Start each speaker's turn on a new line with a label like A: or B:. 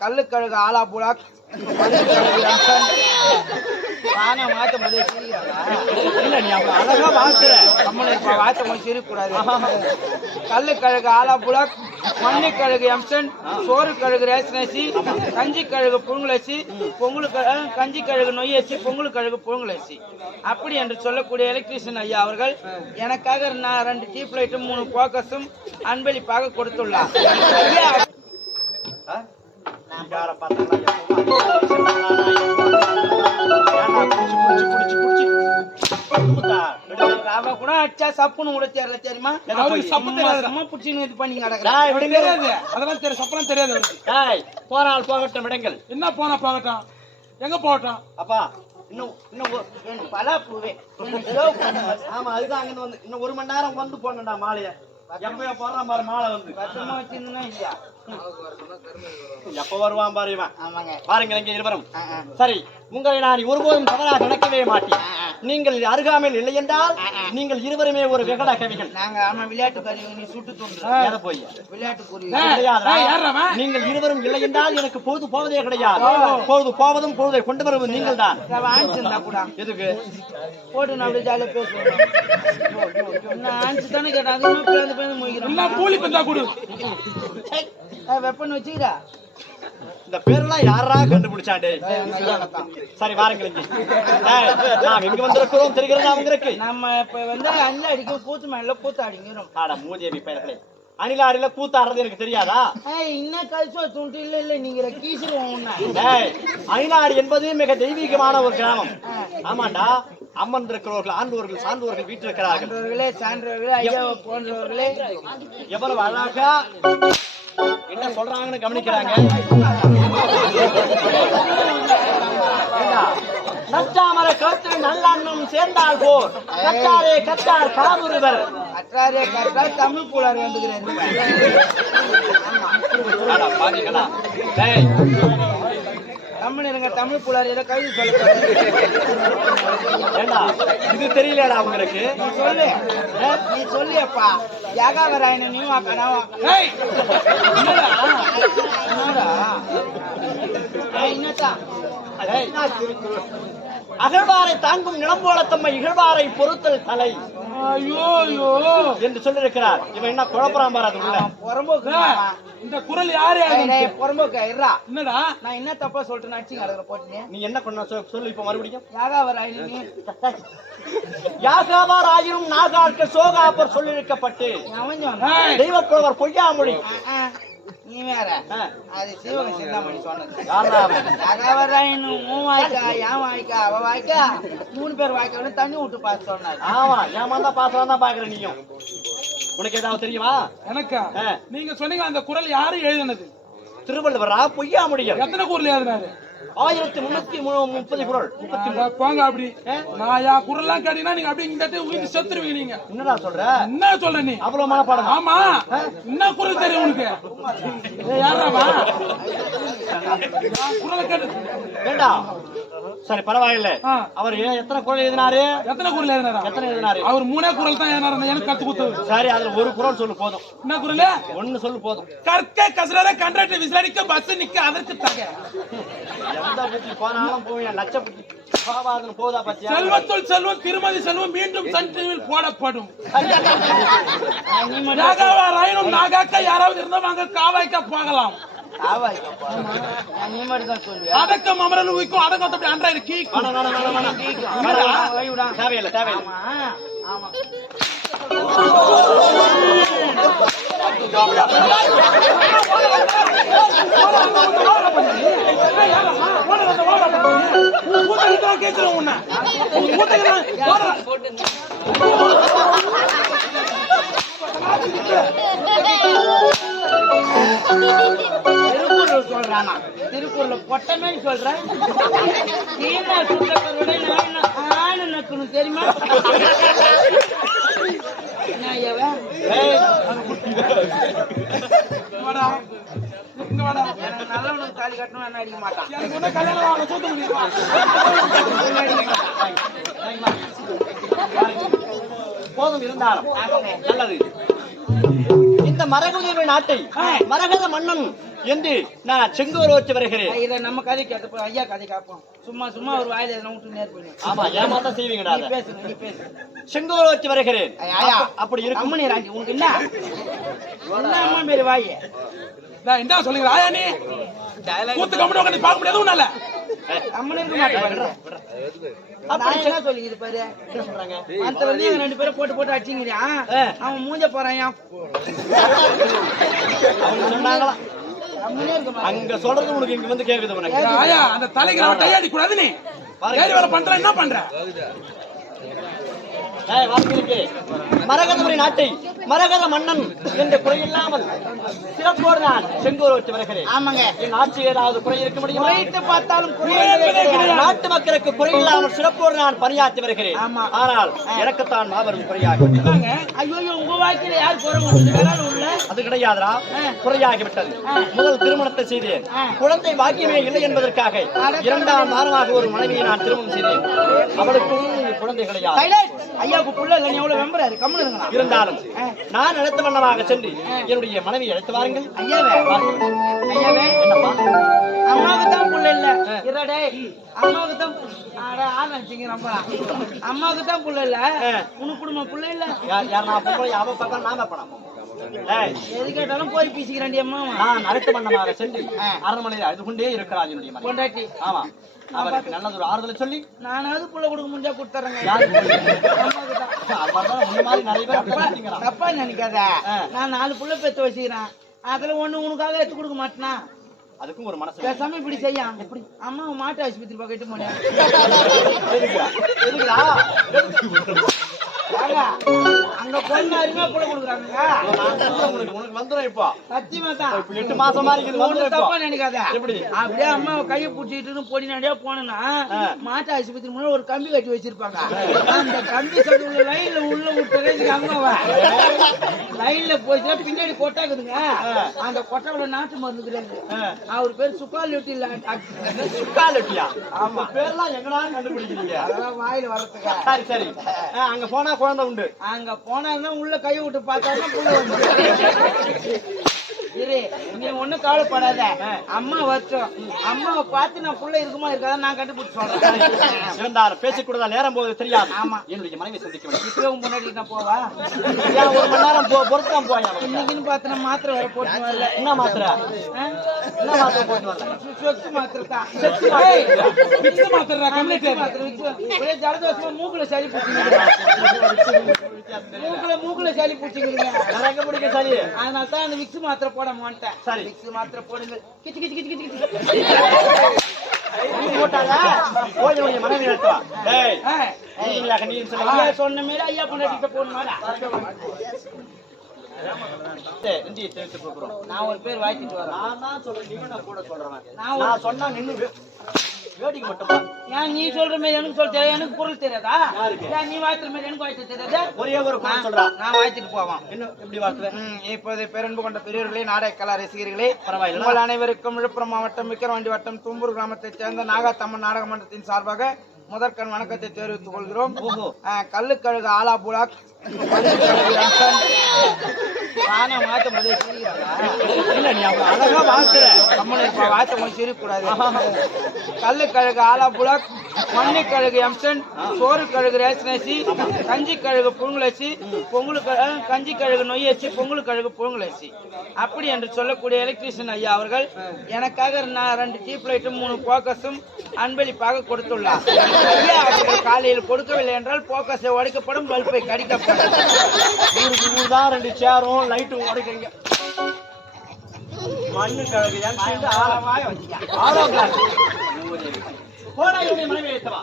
A: கல்லுக்கழுகு ஆலா Empson. நானே மாத்த முதல்ல சிரிக்கிறாரா?
B: இல்ல நீ அவங்க அழகா வாழ்த்துற
A: கம்முனு இருப்பா, வார்த்தை கொஞ்சம் சிரிக்கக்கூடாது. கல்லுக்கழுகு ஆலா புலாக் மண்ணுக்கழுகு எம்சன் சோறு கழுகு ரேஷனசி கஞ்சி கழுகு புழுங்கலசி பொங்கலு கஞ்சி கழுகு நொய்யசி பொங்கல் கழுகு புழுங்கலசி அப்படி என்று சொல்லக்கூடிய எலக்ட்ரிஷியன் ஐயா அவர்கள் எனக்காக நான் ரெண்டு டீப் லைட்டும் மூணு போக்கஸும் அன்பளிப்பாக கொடுத்துள்ளார் ஐயா,
B: யார பார்த்தா குடிச்சு குடிச்சு குடிச்சு
A: அவ கூட அடிச்சா சப்புன்னு கூட தெரியல தெரியுமா
B: அவருக்கு சப்பு தெரியாதுடா.
A: சும்மா பிடிச்சின்னு இது பண்ணி.
C: தெரியாது. அதெல்லாம் தெரியும் சப்பரம் தெரியாது
B: டேய், போனால் போகட்டும் விடுங்கள்.
C: என்ன போனா போகட்டும்? எங்க போகட்டும்?
B: அப்பா இன்னும் இன்னும்
A: பலா பூவே.
B: ஆமா அதுதான் அங்க வந்து இன்னும் ஒரு மணி நேரம் வந்து போனடா மாலைய. எப்பயோ போடுறான் பாரு மாலை வந்து.
A: பத்திரமா வச்சிருந்தா இல்லையா?
B: எப்ப வருவான் பாரு இவன்?
A: ஆமாங்க.
B: பாருங்க இங்க இருவரும். சரி உங்களை நான் ஒருபோதும் தவறாக நினைக்கவே மாட்டேன். நீங்கள் அருகாமையில் இல்லை என்றால் நீங்கள் இருவருமே ஒரு விகட கவிகள்.
A: நாங்க ஆமா விளையாட்டு சுட்டு தோன்று
B: போய்.
A: விளையாட்டு?
B: நீங்கள் இருவரும் இல்லை என்றால் எனக்கு பொழுது போவதே கிடையாது. பொழுது போவதும் பொழுதை கொண்டு வருவது நீங்கள் தான் எதுக்கு?
A: போட்டு நான் ஜாலியா பேசுவோம் தானே
C: கூலி கொடு.
A: வெப்பன் வச்சுக்கிறா.
B: இந்த பேரெல்லாம் யாரா கண்டுபிடிச்சாண்டே சரி டேய், நாம் எங்க வந்திருக்கிறோம் தெரிகிறதா உங்களுக்கு
A: நம்ம இப்ப வந்து அண்ணன் அடிக்கும் கூத்து மேல கூத்து அடிக்கிறோம்
B: ஆட மூதேவி பெயர்களே அணிலாடில கூத்தாடுறது எனக்கு தெரியாதா?
A: இன்னும் கல்சோ துண்டு இல்ல இல்ல நீங்க
B: அணிலாடி என்பது மிக தெய்வீகமான ஒரு கிராமம். ஆமாண்டா அம்மன் இருக்கிறவர்கள் ஆண்டவர்கள் சார்ந்தவர்கள் வீட்டில் இருக்கிறார்கள்.
A: சான்றவர்களே சான்றவர்களே ஐயா போன்றவர்களே
B: எவ்வளவு அழகா என்ன சொல்றாங்கன்னு கவனிக்கிறாங்க. நச்சாமர கருத்து நல்லண்ணம் சேர்ந்தால் போர் கத்தாரே கத்தார் காதுருவர்
A: அற்றாரே கரெக்டா தமிழ் புலார் வேண்டுகிறேன். தமிழ் இருங்க தமிழ் புலார் ஏதோ கவிதை சொல்ல
B: இது தெரியலடா உங்களுக்கு
A: நீ சொல்லு. நீ சொல்லியப்பா. யாகாவராயன நீ வாக்கணும்
C: ஏய்! என்னடா?
A: என்னடா? ஏய், என்னத்தா?
B: டேய், அகழ்வாரை தாங்கும் நிலம் போல தம்மை இகழ்வாரை பொறுத்தல் தலை. என்று சொல்லியிருக்கிறார். இவன் என்ன குழப்பறான் பாரு அது உள்ள
A: புறம்போக்கு
C: இந்த குரல் யாரு
A: புறம்போக்கு இருறா
C: என்னடா?
A: நான் என்ன தப்பா சொல்லிட்டு நடிச்சு கிடக்குற போட்டுனே
B: நீ என்ன பண்ண சொல் சொல்லு இப்ப மறுபடியும்.
A: யாகாவராயன நீ
B: யாகாவார் ஆயினும் நாகாட்கள் சோகாப்பர் சொல்லியிருக்கப்பட்டு. தெய்வக்குழவர் பொய்யாமொழி.
A: நீ வேற. அது சிந்தாமணி சொன்னது. வாய்க்கா என் வாய்க்கா அவ வாய்க்கா. மூணு பேர் வாய்க்கா தண்ணி விட்டு பார்த்து சொன்னாரு.
B: ஆமா ஏமாந்தா பாசலாம் தான் பாக்குற நீயும்? உனக்கு ஏதாவது தெரியுமா?
C: எனக்கா. நீங்க சொன்னீங்க அந்த குரல் யாரு எழுதினது?
B: திருவள்ளுவரா பொய்யாமொழியர்
C: எத்தனை குரல் எழுதினாரு?
B: ஆயிரத்தி முன்னூத்தி முப்பது குரல். முப்பத்தி
C: போங்க அப்படி. நான் என் குரல்லாம் கேட்டீங்கன்னா நீங்க அப்படியே இந்த உயிர் செத்துருவீங்க நீங்க.
B: என்னடா சொல்ற?
C: என்ன சொல்ற நீ?
B: அவ்வளவு மனப்பாடம்.
C: ஆமா. என்ன குரல் தெரியும் உனக்கு? நான் குரலை கேட்டு
B: வேண்டா சரி பரவாயில்ல. அவர் எத்தனை குரல் எழுதினாரு?
C: எத்தனை குரல் எழுதினாரா?
B: எத்தனை எழுதினாரு?
C: அவர் மூணே குரல் தான் எழுதினாரு எனக்கு கத்து கொடுத்தது.
B: சரி அதுல ஒரு குரல் சொல்லு போதும்.
C: என்ன குரல்?
B: ஒண்ணு சொல்லு போதும்.
C: கற்க கசரர கண்ட்ராக்டர் விசாரிக்க பஸ் நிக்க அதற்கு தக.
B: எந்த புத்தி போனாலும் போவேன் லட்ச புத்தி. போவாதுன்னு போதா பத்தியா?
C: செல்வத்துள் செல்வம் திருமதி செல்வம் மீண்டும் சன் டிவியில் போடப்படும். நாகாவா ராயனும் நாகாக்கா யாராவது இருந்தா வாங்க காவாய்க்கா போகலாம். அடக்கம் அமரல் உயிக்கும் அடக்கம் அப்படி அன்றாயிரம் கீக்கும்.
B: தேவையில்லை தேவையில்லை
A: ஆமா. ஆமா.
C: கேட்கிறோம் உன்னை. நான் போடுறேன்.
A: திருக்குறள் பொட்டமே சொல்றேன். சீனா சுத்தக்கருடைய நாய் ந- ஆணு நக்கணும் தெரியுமா? நல்லவனுக்கு தாலி கட்டணும் என்ன அடிக்க மாட்டான்.
C: எனக்கு ஒன்னும் கல்யாணம் ஆகல, தூக்க முடியுமா?
B: போதும் இருந்தாலும். நல்லது. இந்த நாட்டை மரகத மன்னன் என்று நான் செங்கோல் வச்சு வருகிறேன்.
A: இதை நம்ம கதை கேட்டப்போ ஐயா கதை கேட்போம் சும்மா சும்மா ஒரு வாயில எதனா விட்டு நேர் பண்ணி.
B: ஆமா ஏமாத்தான் செய்வீங்கடா
A: நீ. பேசு நீ பேசு.
B: செங்கோல் வச்சு வருகிறேன். அப்படி இருக்கும்.
A: அம்மனி ராஜி உனக்கு என்ன? என்ன அம்மா பேரு வாய்?
C: நான் என்ன சொல்லுங்க ஆயா நீ? கூத்து கம்பெனி பார்க்க முடியாது உன்னால.
A: அம்மனி இருக்க மாட்டேன் அப்படி என்ன சொல்லிக்கிது பாரு?
B: என்ன சொல்றாங்க
A: மத்த வந்து இவங்க ரெண்டு பேரும் போட்டு போட்டு அடிச்சிங்கிறான். அவன் மூஞ்ச போறான்
B: அவங்க சொன்னாங்களா? அங்க சொல்றது உனக்கு இங்க வந்து கேக்குது உனக்கு.
C: அந்த தலைக்கு நம்ம கையாடி கூடாது நீ பண்ற என்ன பண்ற.
B: மரகதபுரி நாட்டை மரகத மன்னன் என்ற குறையில்லாமல் சிறப்போடு நான் செங்கோல் வச்சு வருகிறேன்.
A: ஆமாங்க.
B: என் ஆட்சி ஏதாவது குறை இருக்க முடியுமா?
A: குறைத்து பார்த்தாலும்.
B: நாட்டு மக்களுக்கு குறையில்லாமல் சிறப்போடு நான் பணியாற்றி வருகிறேன். ஆனால் எனக்குத்தான் மாபெரும்
C: என்னங்க
A: ஐயோ உங்க வாழ்க்கையில யார் குறை
B: அது கிடையாதுடா. குறையாகிவிட்டது முதல் திருமணத்தை செய்தேன். குழந்தை பாக்கியமே இல்லை என்பதற்காக இரண்டாம் வாரமாக ஒரு மனைவியை நான் திருமணம் செய்தேன். அவளுக்கும் குழந்தை கிடையாது
A: ஐயாவுக்கு புள்ள இல்லை எவ்வளவு வெம்பறாரு கம்முன்னு இருங்களா
B: இருந்தாலும் நான் அழைத்த வண்ணமாக சென்று என்னுடைய மனைவி அழைத்து வாருங்கள்.
A: ஐயாவே. ஐயாவே.
B: என்னப்பா?
A: அம்மாவுக்கு தான் புள்ள இல்ல. இருடே அம்மாவுக்கு தான் ஆள் ரொம்ப. அம்மாவுக்கு தான் புள்ள இல்ல. உனக்கு குடும்பம் புள்ள இல்ல.
B: யார் யார் நான் பொம்பளை அவ பார்க்கலாம் நான் ஏய்
A: எது கேட்டாலும் போய் பீசிக்கிறாண்டி அம்மாவா
B: நான் அழைத்த வண்ணமாக சென்று அரண்மனையில் அழுது கொண்டே இருக்கிறாள் என்னுடைய மனைவி
A: பொண்டாட்டி.
B: ஆமா. அவருக்கு நல்லதொரு ஆறுதலை சொல்லி.
A: நானாவது புள்ள கொடுக்க முடிஞ்சா கொடுத்துறேங்க? தப்பா நினைக்காத. நான் நாலு புள்ள பெத்து வச்சுக்கிறேன். அதுல ஒண்ணு உனக்காக எடுத்து கொடுக்க மாட்டேனா?
B: அதுக்கும் ஒரு மனசு.
A: பேசாம இப்படி செய்ய. எப்படி அம்மா மாட்டு ஆஸ்பத்திரி பக்கத்து போனேன். அங்க பொண்ணு அருமையா புள்ள கொடுக்குறாங்க
B: உனக்கு வந்துடும் இப்போ.
A: சத்தியமா தான்.
B: இப்ப எட்டு மாசமா இருக்குது
A: தப்பா நினைக்காத.
B: எப்படி?
A: அப்படியே அம்மா கையை பிடிச்சிட்டு பொடி நடியா போனா மாட்டு ஆஸ்பத்திரி முன்னாடி ஒரு கம்பி கட்டி வச்சிருப்பாங்க. அந்த கம்பி உள்ள லைன்ல உள்ள விட்டு அம்மாவ லைன்ல போயிட்டு பின்னாடி கொட்டாக்குதுங்க அந்த கொட்டாவுல நாட்டு மருந்து கிடையாது. அவர் பேர் சுக்காலிட்டி டாக்டர்.
B: சுக்காலட்டியா? ஆமா. பேர்லாம் எங்கடா கண்டுபிடிக்கிறீங்க.
A: அதெல்லாம் வாயில வரதுங்க
B: சரி சரி. அங்க போனா குழந்தை உண்டு.
A: அங்க போனா உள்ள கை விட்டு பார்த்தா புள்ள இரு நீ ஒண்ணும் கவலைப்படாத. அம்மா வரட்டும் அம்மாவை பார்த்து நான் புள்ள இருக்குமா இருக்காதா நான் கண்டுபிடிச்சு சொல்றேன்.
B: இருந்தாலும் பேசக்கூடாத நேரம் போது தெரியாது.
A: ஆமா.
B: என்னுடைய மனைவி சந்திக்க வேண்டும்.
A: முன்னாடி நான் போவா?
B: ஒரு மணி நேரம் பொ- பொறுத்து தான் போய்.
A: இன்னைக்குன்னு பார்த்து நான் மாத்திரை வேற போட்டு வரல.
B: என்ன மாத்திரை? என்ன மாத்திரை போட்டு வரல?
A: சொத்து மாத்திரை தான்.
C: ஏய், விக்ஸ் மாத்திரா கம்ப்ளீட்
A: மாத்திரை. ஒரே ஜலதோஷமா மூக்குல சளி பிடிச்சிக்கிறீங்க மூக்குல மூக்குல சளி
B: சரி
A: அதனால தான் அந்த விக்ஸ் மாத்திரை போட மாட்டேன்.
B: சரி.
A: விக்ஸ் மாத்திரை போடுங்க. கிச்சு கிச்சு கிச்சு கிச்சு கிச்சு.
B: போட்டாங்க போய் உன்னுடைய மனைவி நடத்துவா நீ சொல்லுங்க.
A: சொன்ன மாதிரி ஐயா பொண்டாட்டிட்ட போடணுமாடா நான் ஒரு பேர் வாய்ச்சிட்டு வரேன்.
B: நான் தான் சொல்றேன் நீங்க நான் கூட சொல்றேன்.
A: நான்
B: சொன்னா நின்னு வே- வேடிக்கை மட்டும்.
A: ஏன் நீ சொல்ற மாதிரி எனக்கு சொல்ல தெரியாது எனக்கு பொருள் தெரியாதா? ஏன் நீ வாய்த்துற மாதிரி எனக்கு வாய்த்து தெரியாதா
B: ஒரே ஒரு குணம்
A: நான்
B: சொல்றா
A: நான் வாய்ச்சிட்டு போவான்
B: என்ன எப்படி வாழ்த்துவேன்
A: இப்போது பேரன்பு கொண்ட பெரியவர்களே நாடக கலா ரசிகர்களே
B: பரவாயில்லை.
A: உங்கள் அனைவருக்கும் விழுப்புரம் மாவட்டம் விக்கிரவாண்டி வட்டம் தும்பூர் கிராமத்தைச் சேர்ந்த நாகாத்தம்மன் நாடக மன்றத்தின் சார்பாக முதற்கண் வணக்கத்தை தெரிவித்துக் கொள்கிறோம். கல்லுக்கழுகு ஆலா புலாக் கல்லுக்கழுகு ஆலா புலாக் மண்ணிக்கழுகு எம்சன் சோறு கழுகு ரேஷனேசி கஞ்சி கழுகு புழுங்கலசி பொங்கலு கஞ்சி கழுகு நொய்யச்சி பொங்கலு கழுகு புழுங்கலசி அப்படி என்று சொல்லக்கூடிய எலக்ட்ரீஷியன் ஐயா அவர்கள் எனக்காக நான் ரெண்டு டீப் லைட்டும் மூணு போக்கஸும் அன்பளிப்பாக கொடுத்துள்ளார். ஐயா அவர்கள் காலையில் கொடுக்கவில்லை என்றால் போக்கஸை உடைக்கப்படும் பல்பை கடிக்கப்படும்.
B: ஊர் தான் ரெண்டு சேரும் லைட்டும் உடைக்கிறீங்க மண்ணு கழகு
A: வச்சுக்க
B: ஆழம் கோடாயுடைய மனைவி வைத்தவா?